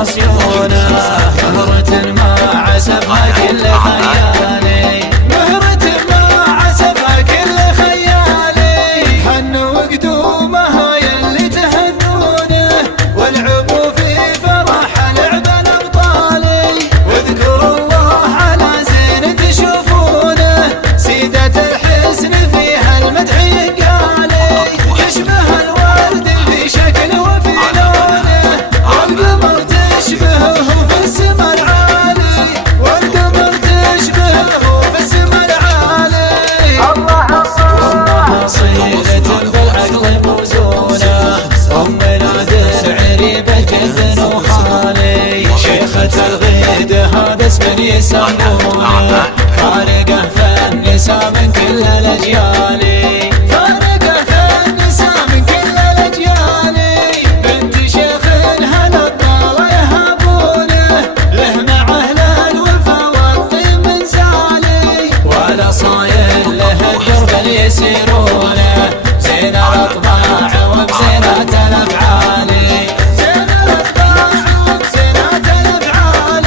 مصيونة، مهرة ما عسفها كل خيالي، مهرة ما عسفها كل خيالي. حنوا وقدومها يلي تهنونه، والعبوا في فرح لعب الأبطالي، واذكروا الله على زين تشوفونه، سيدة الحسن فيها المدح يقالي، تشبه الورد في شكل وفي لونه، والقمر تشبهه في السما العالي، والقمر تشبهه في السما العالي. أمها صيلة بالعقل موزونة، أمنا درعريبة جد وخالي، شيخة الغيد هذا اسم يسمونه، فارقه في النساء من كل الأجيال، فارقه في النساء من كل الأجيال. بنت شيخ هلا الطالة يهابونه، له مع أهل الوفا والطيب من زالي، ولا صايل له الدرب اللي يسيرونه، زين الأطباع وبزينة الأفعال، زين الأطباع وبزينة الأفعال.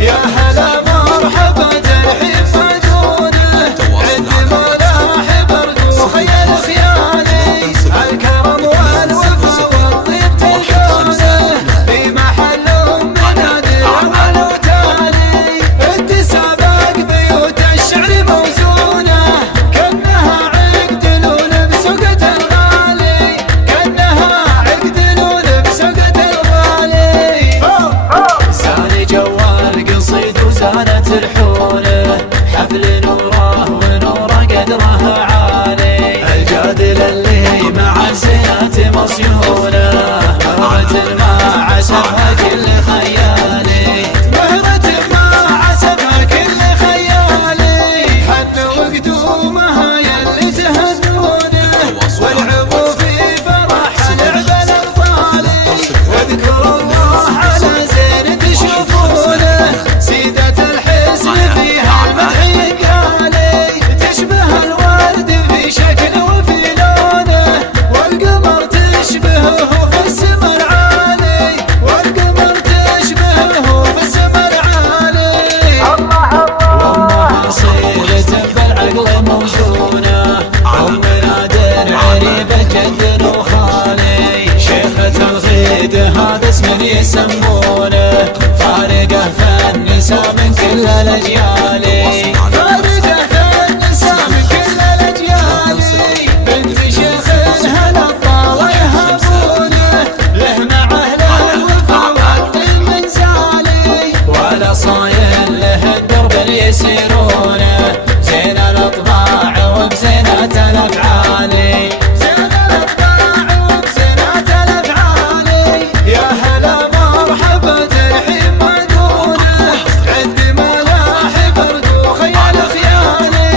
يا هلا مرحبا ترحيب مدونه، عند ملاحب ارجو خيال خيالي، الكرم والوفا والطيب تلقونه، في محل من الأول وتالي، التسابق بيوت الشعر موزونه، كأنها عقد لون بسقة الغالي، كأنها عقد لون بسقة الغالي. زاني جوال قصيد وزانت الحوله، حفل نوره ونوره قدره عالي، الجادل اللي مع الزينات مصيونه، مهرة ما عسفها كل خيالي، مهرة ما عسفها كل خيالي. حنوا وقدومها يلي تهنونه، والعبوا في فرح لعب الأبطالي، واذكروا الله على زين تشوفونه، سيدة الحسن فيها المدح يقالي، تشبه الورد في شكل وفي لونه، والقمر تشبهه في السما العالي، والقمر تشبهه في السما العالي. وامها صيلة بالعقل موزونة، أمنا درعريبة جد وخالي، شيخة الغيد هذا اسم يسمونه، فارقه في النساء من كل الأجيال، فارقه في النساء من كل الأجيال. بنت شيخ هلا الطالة يهابونه، له مع أهل الوفا والطيب من زالي، ولا صايل له الدرب اللي يسيرونه، زين الأطباع وبزينة الأفعال، زين الأطباع وبزينة الأفعال. يا هلا مرحبا ترحيب مدونه، عند ملاحب ارجو خيال خيالي،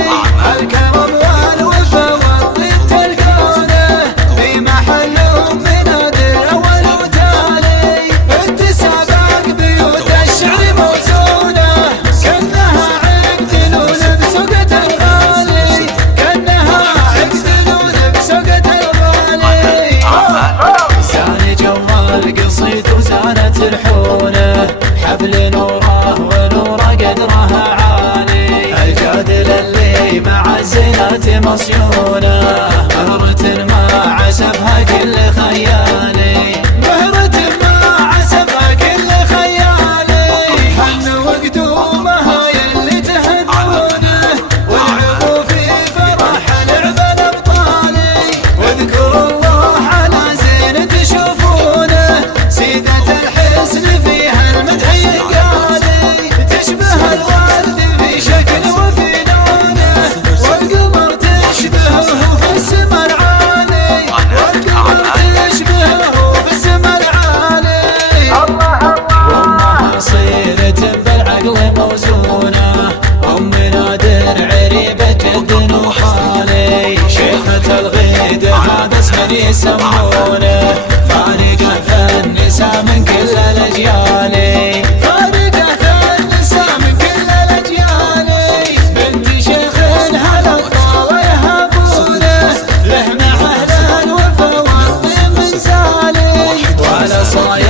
الكرم والوفا والطيب تلقونه، في محل من الأول وتالي، التسابق بيوت الشعر موزونه، كأنها عقد لون بسقة الغالي، كأنها عقد لون بسقة الغالي. زاني جوال قصيد وزانت الحونه، حفل نوره ونوره قدره عالي، الجادل اللي مع الزينات مصيونه، مهرة ما عسفها كل خيالي، مهرة ما عسفها كل خيالي. حنوا وقدومها يلي تهنونه، والعبوا في فرح لعب الأبطالي، واذكروا الله على زين تشوفونه، سيدة الحسن فيها المدح يقالي، تشبه الورد في شكل وفي لونه، والقمر تشبهه في السما العالي، والقمر تشبهه في السما العالي. وامها صيلة بالعقل موزونة، أمنا درعريبة جد وخالي، شيخة الغيد هذا اسم يسمونه، فارقه في النساء من كل الأجيال، فارقه في النساء من كل الأجيال. بنت شيخ هلا الطالة يهابونه، له مع أهل الوفا والطيب من زالي، ولا صايل